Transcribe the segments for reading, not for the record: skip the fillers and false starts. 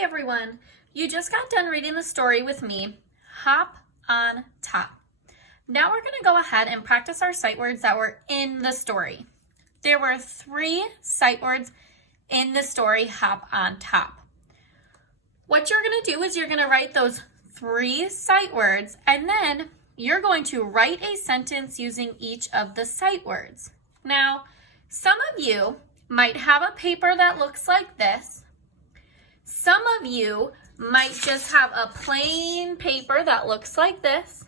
Hi everyone! You just got done reading the story with me, Hop on Top. Now we're going to go ahead and practice our sight words that were in the story. There were 3 sight words in the story, Hop on Top. What you're going to do is you're going to write those 3 sight words, and then you're going to write a sentence using each of the sight words. Now, some of you might have a paper that looks like this. Some of you might just have a plain paper that looks like this,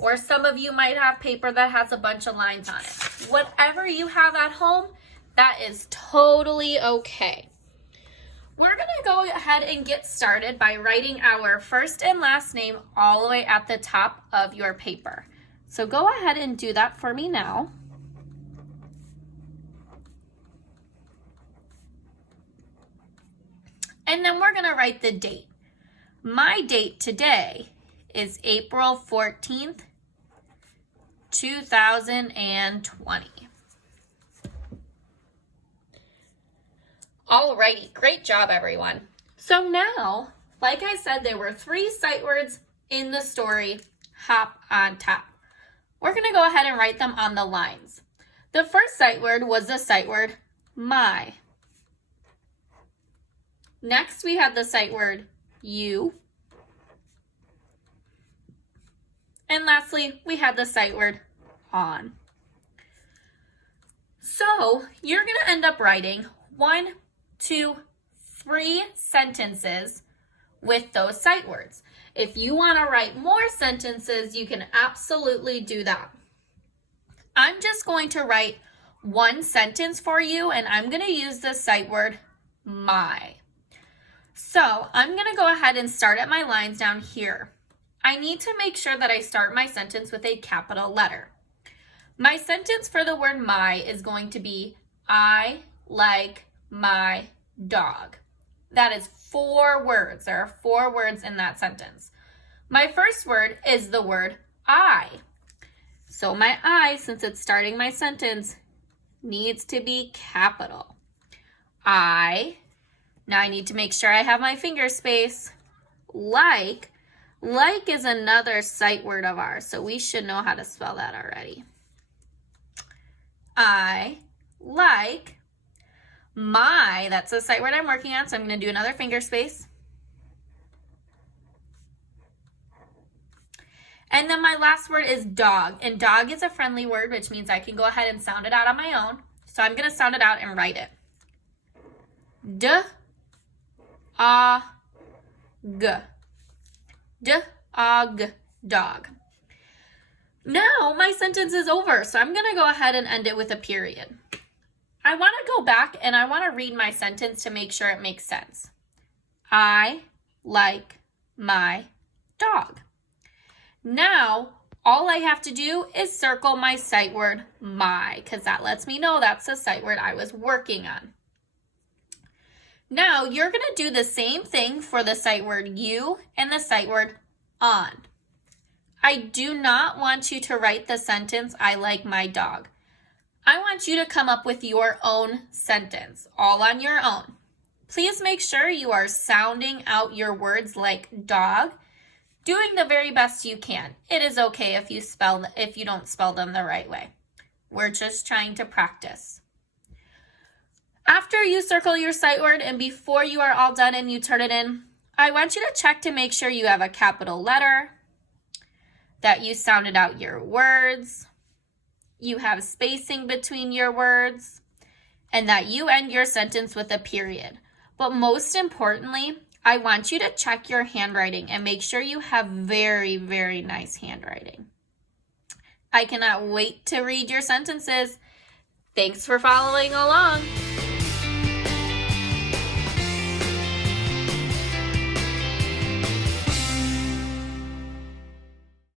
or some of you might have paper that has a bunch of lines on it. Whatever you have at home, that is totally okay. We're going to go ahead and get started by writing our first and last name all the way at the top of your paper. So go ahead and do that for me now. And then we're going to write the date. My date today is April 14th, 2020. Alrighty, great job everyone. So now, like I said, there were 3 sight words in the story, Hop on Top. We're going to go ahead and write them on the lines. The first sight word was the sight word my. Next, we had the sight word you. And lastly, we had the sight word on. So you're going to end up writing 1, 2, 3 sentences with those sight words. If you want to write more sentences, you can absolutely do that. I'm just going to write 1 sentence for you, and I'm going to use the sight word my. So I'm going to go ahead and start at my lines down here. I need to make sure that I start my sentence with a capital letter. My sentence for the word my is going to be, I like my dog. That is 4 words. There are 4 words in that sentence. My first word is the word I. So my I, since it's starting my sentence, needs to be capital. I. Now I need to make sure I have my finger space. Like is another sight word of ours, so we should know how to spell that already. I like my, that's the sight word I'm working on, so I'm going to do another finger space. And then my last word is dog, and dog is a friendly word, which means I can go ahead and sound it out on my own. So I'm going to sound it out and write it. D-A-G. D-A-G, dog. Now my sentence is over, so I'm going to go ahead and end it with a period. I want to go back and I want to read my sentence to make sure it makes sense. I like my dog. Now, all I have to do is circle my sight word my, because that lets me know that's the sight word I was working on. Now, you're going to do the same thing for the sight word you and the sight word on. I do not want you to write the sentence, I like my dog. I want you to come up with your own sentence, all on your own. Please make sure you are sounding out your words like dog, doing the very best you can. It is okay if you don't spell them the right way. We're just trying to practice. After you circle your sight word and before you are all done and you turn it in, I want you to check to make sure you have a capital letter, that you sounded out your words, you have spacing between your words, and that you end your sentence with a period. But most importantly, I want you to check your handwriting and make sure you have very, very nice handwriting. I cannot wait to read your sentences. Thanks for following along.